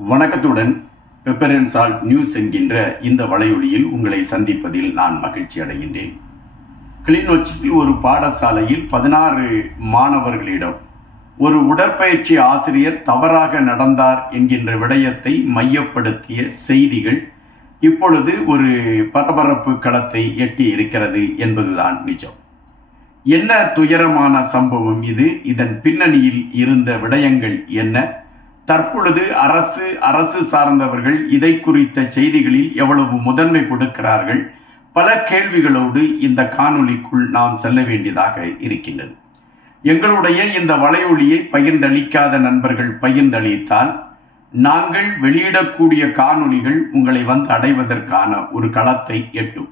வணக்கத்துடன் பெப்பரன் salt news என்கின்ற இந்த வலையொலியில் உங்களை சந்திப்பதில் நான் மகிழ்ச்சி அடைகின்றேன். கிளிநொச்சியில் ஒரு பாடசாலையில் பதினாறு மாணவர்களிடம் ஒரு உடற்பயிற்சி ஆசிரியர் தவறாக நடந்தார் என்கின்ற விடயத்தை மையப்படுத்திய செய்திகள் இப்பொழுது ஒரு பரபரப்பு களத்தை எட்டி இருக்கிறது என்பதுதான் நிஜம். என்ன துயரமான சம்பவம் இது? இதன் பின்னணியில் இருந்த விடயங்கள் என்ன? தற்பொழுது அரசு அரசு சார்ந்தவர்கள் இதை குறித்த செய்திகளில் எவ்வளவு முதன்மை கொடுக்கிறார்கள்? பல கேள்விகளோடு இந்த காணொலிக்குள் நாம் செல்ல வேண்டியதாக இருக்கின்றது. எங்களுடைய இந்த வலையொலியை பகிர்ந்தளிக்காத நண்பர்கள் பகிர்ந்தளித்தால் நாங்கள் வெளியிடக்கூடிய காணொலிகள் உங்களை வந்து அடைவதற்கான ஒரு களத்தை எட்டும்.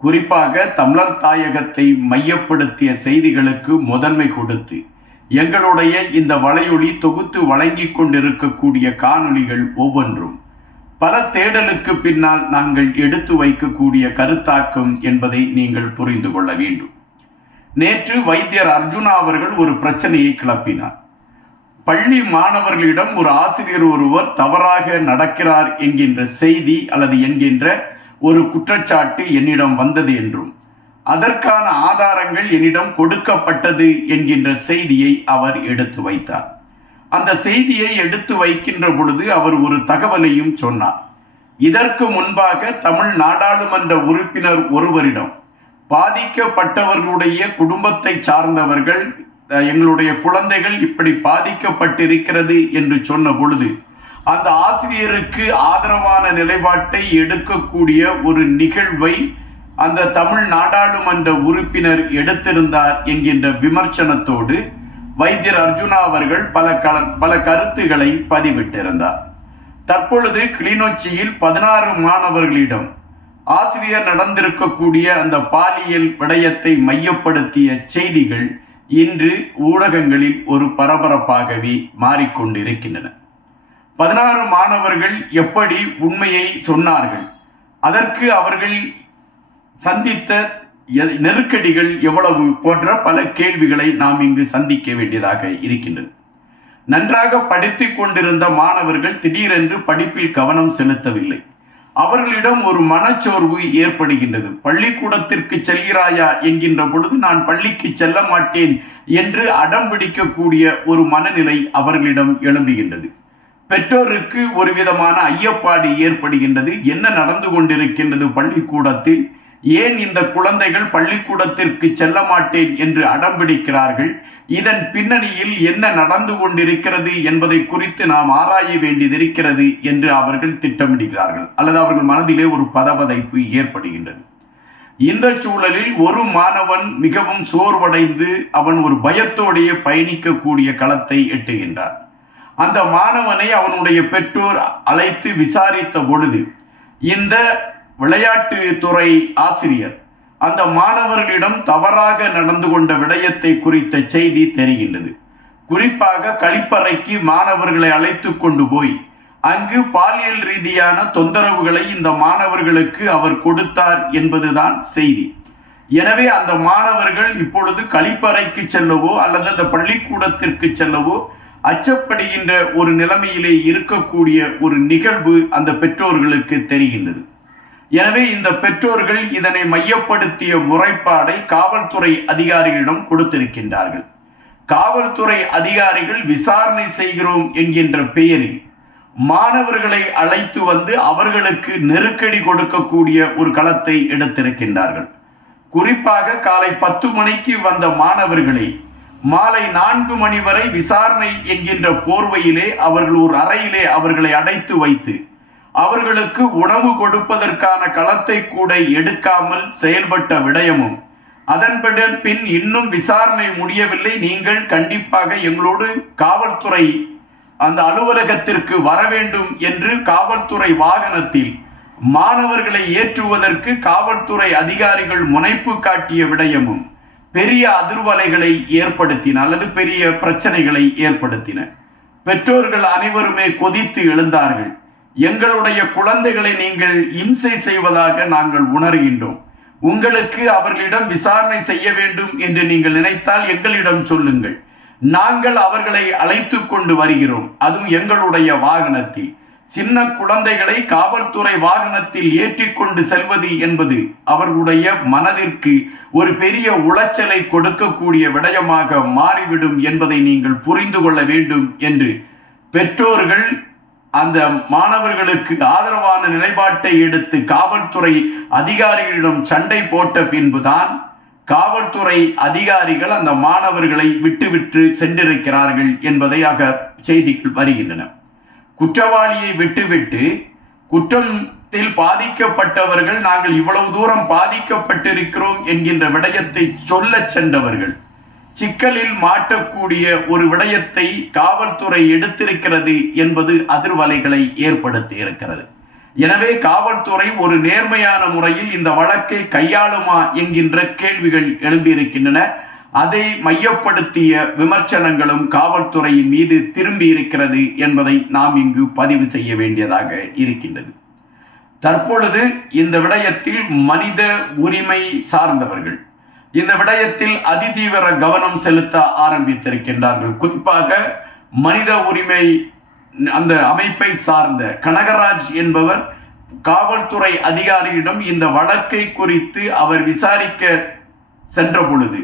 குறிப்பாக தமிழர் தாயகத்தை மையப்படுத்திய செய்திகளுக்கு முதன்மை கொடுத்து எங்களுடைய இந்த வலையொலி தொகுத்து வழங்கிக் கொண்டிருக்கக்கூடிய காணொளிகள் ஒவ்வொன்றும். பல தேடலுக்கு பின்னால் நாங்கள் எடுத்து வைக்கக்கூடிய கருத்தாக்கம் என்பதை நீங்கள் புரிந்து கொள்ள வேண்டும். நேற்று வைத்தியர் அர்ஜுனா அவர்கள் ஒரு பிரச்சனையை கிளப்பினார். பள்ளி மாணவர்களிடம் ஒரு ஆசிரியர் ஒருவர் தவறாக நடக்கிறார் என்கின்ற செய்தி அல்லது என்கின்ற ஒரு குற்றச்சாட்டு என்னிடம் வந்தது என்றும் அதற்கான ஆதாரங்கள் என்னிடம் கொடுக்கப்பட்டது என்கின்ற செய்தியை அவர் எடுத்து வைத்தார். அந்த செய்தியை எடுத்து வைக்கின்ற பொழுது அவர் ஒரு தகவலையும் சொன்னார். இதற்கு முன்பாக தமிழ் நாடாளுமன்ற உறுப்பினர் ஒருவரிடம் பாதிக்கப்பட்டவர்களுடைய குடும்பத்தை சார்ந்தவர்கள் எங்களுடைய குழந்தைகள் இப்படி பாதிக்கப்பட்டிருக்கிறது என்று சொன்ன பொழுது அந்த ஆசிரியருக்கு ஆதரவான நிலைப்பாட்டை எடுக்கக்கூடிய ஒரு நிகழ்வை அந்த தமிழ் நாடாளுமன்ற உறுப்பினர் எடுத்திருந்தார் என்கின்ற விமர்சனத்தோடு வைத்தியர் அர்ஜுனா அவர்கள் பல கல பல கருத்துக்களை பதிவிட்டிருந்தார். தற்பொழுது கிளிநொச்சியில் பதினாறு மாணவர்களிடம் ஆசிரியர் நடந்திருக்கக்கூடிய அந்த பாலியல் விடயத்தை மையப்படுத்திய செய்திகள் இன்று ஊடகங்களில் ஒரு பரபரப்பாகவே மாறிக்கொண்டிருக்கின்றன. பதினாறு மாணவர்கள் எப்படி உண்மையை சொன்னார்கள்? அதற்கு அவர்கள் சந்தித்த நெருக்கடிகள் எவ்வளவு போன்ற பல கேள்விகளை நாம் இங்கு சந்திக்க வேண்டியதாக இருக்கின்றது. நன்றாக படித்து கொண்டிருந்த மாணவர்கள் திடீரென்று படிப்பில் கவனம் செலுத்தவில்லை. அவர்களிடம் ஒரு மனச்சோர்வு ஏற்படுகின்றது. பள்ளிக்கூடத்திற்கு செல்கிறாயா என்கின்ற பொழுது நான் பள்ளிக்கு செல்ல மாட்டேன் என்று அடம் பிடிக்கக்கூடிய ஒரு மனநிலை அவர்களிடம் எழும்புகின்றது. பெற்றோருக்கு ஒரு விதமான ஐயப்பாடு ஏற்படுகின்றது. என்ன நடந்து கொண்டிருக்கின்றது பள்ளிக்கூடத்தில்? ஏன் இந்த குழந்தைகள் பள்ளிக்கூடத்திற்கு செல்ல மாட்டேன் என்று அடம்பிடிக்கிறார்கள் இதன் பின்னணியில் என்ன நடந்து கொண்டிருக்கிறது என்பதை குறித்து நாம் ஆராய வேண்டியதிருக்கிறது என்று அவர்கள் திட்டமிடுகிறார்கள். அல்லது அவர்கள் மனதிலே ஒரு பதபதைப்பு ஏற்படுகின்றது. இந்த சூழலில் ஒரு மாணவன் மிகவும் சோர்வடைந்து அவன் ஒரு பயத்தோடையே பயணிக்கக்கூடிய களத்தை எட்டுகின்றான். அந்த மாணவனை அவனுடைய பெற்றோர் அழைத்து விசாரித்த பொழுது இந்த விளையாட்டு துறை ஆசிரியர். அந்த மாணவர்களிடம் தவறாக நடந்து கொண்ட விடயத்தை குறித்த செய்தி தெரிகின்றது. குறிப்பாக கழிப்பறைக்கு மாணவர்களை அழைத்து கொண்டு போய் அங்கு பாலியல் ரீதியான தொந்தரவுகளை இந்த மாணவர்களுக்கு அவர் கொடுத்தார் என்பதுதான் செய்தி. எனவே அந்த மாணவர்கள் இப்பொழுது கழிப்பறைக்கு செல்லவோ அல்லது அந்த பள்ளிக்கூடத்திற்கு செல்லவோ அச்சப்படுகின்ற ஒரு நிலைமையிலே இருக்கக்கூடிய ஒரு நிகழ்வு அந்த பெற்றோர்களுக்கு தெரிகின்றது. எனவே இந்த பெற்றோர்கள் இதனை மையப்படுத்திய முறைப்பாடை காவல்துறை அதிகாரிகளிடம் கொடுத்திருக்கின்றார்கள். காவல்துறை அதிகாரிகள் விசாரணை செய்கிறோம் என்கின்ற பெயரில் மாணவர்களை அழைத்து வந்து அவர்களுக்கு நெருக்கடி கொடுக்கக்கூடிய ஒரு களத்தை எடுத்திருக்கின்றார்கள். குறிப்பாக காலை பத்து மணிக்கு வந்த மாணவர்களை மாலை நான்கு மணி வரை விசாரணை என்கின்ற போர்வையிலே அவர்கள் ஒரு அறையிலே அவர்களை அடைத்து வைத்து அவர்களுக்கு உணவு கொடுப்பதற்கான களத்தை கூட எடுக்காமல் செயல்பட்ட விடயமும். அதன்படி பின் இன்னும் விசாரணை முடியவில்லை. நீங்கள் கண்டிப்பாக எங்களோடு காவல்துறை அந்த அலுவலகத்திற்கு வர வேண்டும் என்று காவல்துறை வாகனத்தில் மாணவர்களை ஏற்றுவதற்கு காவல்துறை அதிகாரிகள் முனைப்பு காட்டிய விடயமும் பெரிய அதிர்வலைகளை ஏற்படுத்தின அல்லது பெரிய பிரச்சனைகளை ஏற்படுத்தின. பெற்றோர்கள் அனைவருமே கொதித்து எழுந்தார்கள். எங்களுடைய குழந்தைகளை நீங்கள் இம்சை செய்வதாக நாங்கள் உணர்கின்றோம். உங்களுக்கு அவர்களிடம் விசாரணை செய்ய வேண்டும் என்று நீங்கள் நினைத்தால் எங்களிடம் சொல்லுங்கள். நாங்கள் அவர்களை அழைத்து கொண்டு வருகிறோம். அதுவும் எங்களுடைய வாகனத்தில். சின்ன குழந்தைகளை காவல்துறை வாகனத்தில் ஏற்றிக்கொண்டு செல்வது என்பது அவர்களுடைய மனதிற்கு ஒரு பெரிய உளைச்சலை கொடுக்கக்கூடிய விடயமாக மாறிவிடும் என்பதை நீங்கள் புரிந்து கொள்ள வேண்டும் என்று பெற்றோர்கள் அந்த மாணவர்களுக்கு ஆதரவான நிலைப்பாட்டை எடுத்து காவல்துறை அதிகாரிகளிடம் சண்டை போட்ட பின்புதான் காவல்துறை அதிகாரிகள் அந்த மாணவர்களை விட்டுவிட்டு சென்றிருக்கிறார்கள் என்பதை ஆக செய்திகள் வருகின்றன. குற்றவாளியை விட்டுவிட்டு குற்றத்தில் பாதிக்கப்பட்டவர்கள் நாங்கள் இவ்வளவு தூரம் பாதிக்கப்பட்டிருக்கிறோம் என்கின்ற விடயத்தை சொல்ல சென்றவர்கள். சிக்கலில் மாட்டக்கூடிய ஒரு விடயத்தை காவல்துறை எடுத்திருக்கிறது என்பது அதிர்வலைகளை ஏற்படுத்தி இருக்கிறது. எனவே காவல்துறை ஒரு நேர்மையான முறையில் இந்த வழக்கை கையாளுமா என்கின்ற கேள்விகள் எழும்பியிருக்கின்றன. அதை மையப்படுத்திய விமர்சனங்களும் காவல்துறையின் மீது திரும்பி இருக்கிறது என்பதை நாம் இங்கு பதிவு செய்ய வேண்டியதாக இருக்கின்றது. தற்பொழுது இந்த விடயத்தில் மனித உரிமை சார்ந்தவர்கள் இந்த விடயத்தில் அதிதீவிர கவனம் செலுத்த ஆரம்பித்திருக்கின்றார்கள். குறிப்பாக மனித உரிமை அந்த அமைப்பை சார்ந்த கனகராஜ் என்பவர் காவல்துறை அதிகாரியிடம் இந்த வழக்கை குறித்து அவர் விசாரிக்க சென்ற பொழுது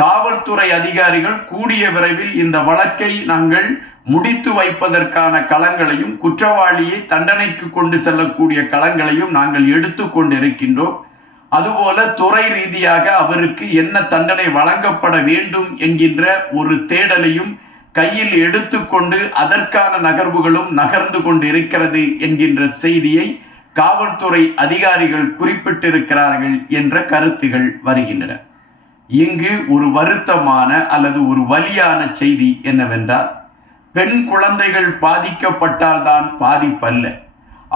காவல்துறை அதிகாரிகள் கூடிய விரைவில் இந்த வழக்கை நாங்கள் முடித்து வைப்பதற்கான களங்களையும் குற்றவாளியை தண்டனைக்கு கொண்டு செல்லக்கூடிய களங்களையும் நாங்கள் எடுத்து கொண்டிருக்கின்றோம். அதுபோல துறை ரீதியாக அவருக்கு என்ன தண்டனை வழங்கப்பட வேண்டும் என்கின்ற ஒரு தேடலையும் கையில் எடுத்துக்கொண்டு அதற்கான நகர்வுகளும் நகர்ந்து கொண்டு இருக்கிறது என்கின்ற செய்தியை காவல்துறை அதிகாரிகள் குறிப்பிட்டிருக்கிறார்கள் என்ற கருத்துகள் வருகின்றன. இங்கு ஒரு வருத்தமான அல்லது ஒரு வலியான செய்தி என்னவென்றால் பெண் குழந்தைகள் பாதிக்கப்பட்டால்தான் பாதிப்பல்ல.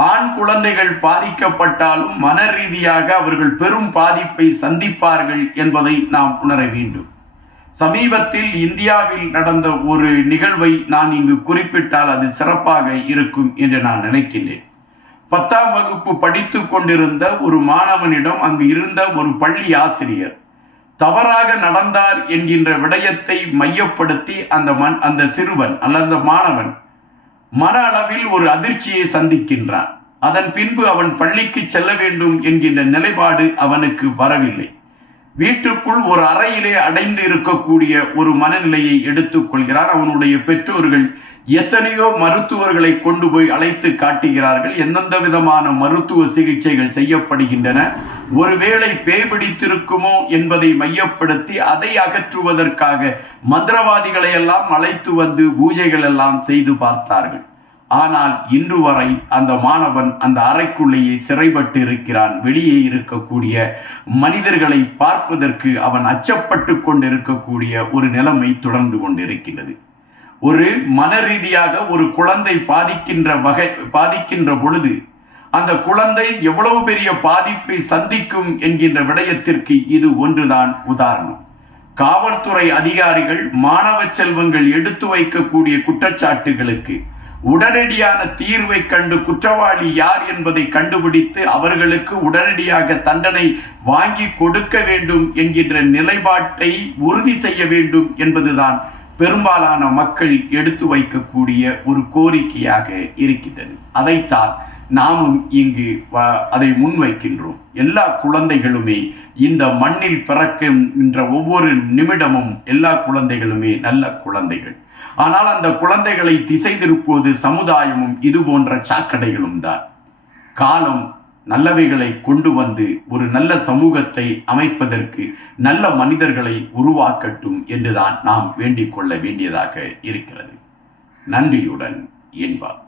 ஆண் குழந்தைகள் பாதிக்கப்பட்டாலும் மன ரீதியாக அவர்கள் பெரும் பாதிப்பை சந்திப்பார்கள் என்பதை நாம் உணர வேண்டும். சமீபத்தில் இந்தியாவில் நடந்த ஒரு நிகழ்வை நான் இங்கு குறிப்பிட்டால் அது சிறப்பாக இருக்கும் என்று நான் நினைக்கின்றேன். பத்தாம் வகுப்பு படித்து கொண்டிருந்த ஒரு மாணவனிடம் அங்கு இருந்த ஒரு பள்ளி ஆசிரியர் தவறாக நடந்தார் என்கின்ற விடயத்தை மையப்படுத்தி அந்த மண் அந்த சிறுவன் அல்லது மாணவன் மன அளவில் ஒரு அதிர்ச்சியை சந்திக்கின்றான். அதன் பின்பு அவன் பள்ளிக்கு செல்ல வேண்டும் என்கின்ற நிலைப்பாடு அவனுக்கு வரவில்லை. வீட்டுக்குள் ஒரு அறையிலே அடைந்து இருக்கக்கூடிய ஒரு மனநிலையை எடுத்துக்கொள்கிறார் அவனுடைய பெற்றோர்கள் எத்தனையோ மருத்துவர்களை கொண்டு போய் அழைத்து காட்டுகிறார்கள். எந்தெந்த விதமான மருத்துவ சிகிச்சைகள் செய்யப்படுகின்றன? ஒருவேளை பேய் பிடித்திருக்குமோ என்பதை மையப்படுத்தி அதை அகற்றுவதற்காக மந்திரவாதிகளை எல்லாம் அழைத்து வந்து பூஜைகள் எல்லாம் செய்து பார்த்தார்கள். ஆனால் இன்று வரை அந்த மாணவன் அந்த அறைக்குள்ளேயே சிறைப்பட்டு இருக்கிறான். வெளியே இருக்கக்கூடிய மனிதர்களை பார்ப்பதற்கு அவன் அச்சப்பட்டு கொண்டிருக்கக்கூடிய ஒரு நிலைமை தொடர்ந்து கொண்டிருக்கிறது. ஒரு மன ரீதியாக ஒரு குழந்தை பாதிக்கின்ற வகை பாதிக்கின்ற பொழுது அந்த குழந்தை எவ்வளவு பெரிய பாதிப்பை சந்திக்கும் என்கின்ற விடயத்திற்கு இது ஒன்றுதான் உதாரணம். காவல்துறை அதிகாரிகள் மாணவ செல்வங்கள் எடுத்து வைக்கக்கூடிய குற்றச்சாட்டுகளுக்கு உடனடியான தீர்வை கண்டு குற்றவாளி யார் என்பதை கண்டுபிடித்து அவர்களுக்கு உடனடியாக தண்டனை வாங்கி கொடுக்க வேண்டும் என்கின்ற நிலைப்பாட்டை உறுதி செய்ய வேண்டும் என்பதுதான் பெரும்பாலான மக்கள் எடுத்து வைக்கக்கூடிய ஒரு கோரிக்கையாக இருக்கின்றது. அதைத்தான் நாமும் இங்கு அதை முன்வைக்கின்றோம். எல்லா குழந்தைகளுமே இந்த மண்ணில் பிறக்கின்ற ஒவ்வொரு நிமிடமும் எல்லா குழந்தைகளுமே நல்ல குழந்தைகள். ஆனால் அந்த குழந்தைகளை திசை திருப்புவது சமுதாயமும் இது போன்ற சாக்கடைகளும் தான். காலம் நல்லவைகளை கொண்டு வந்து ஒரு நல்ல சமூகத்தை அமைப்பதற்கு நல்ல மனிதர்களை உருவாக்கட்டும் என்றுதான் நாம் வேண்டிக் கொள்ள வேண்டியதாக இருக்கிறது. நன்றியுடன் என்பார்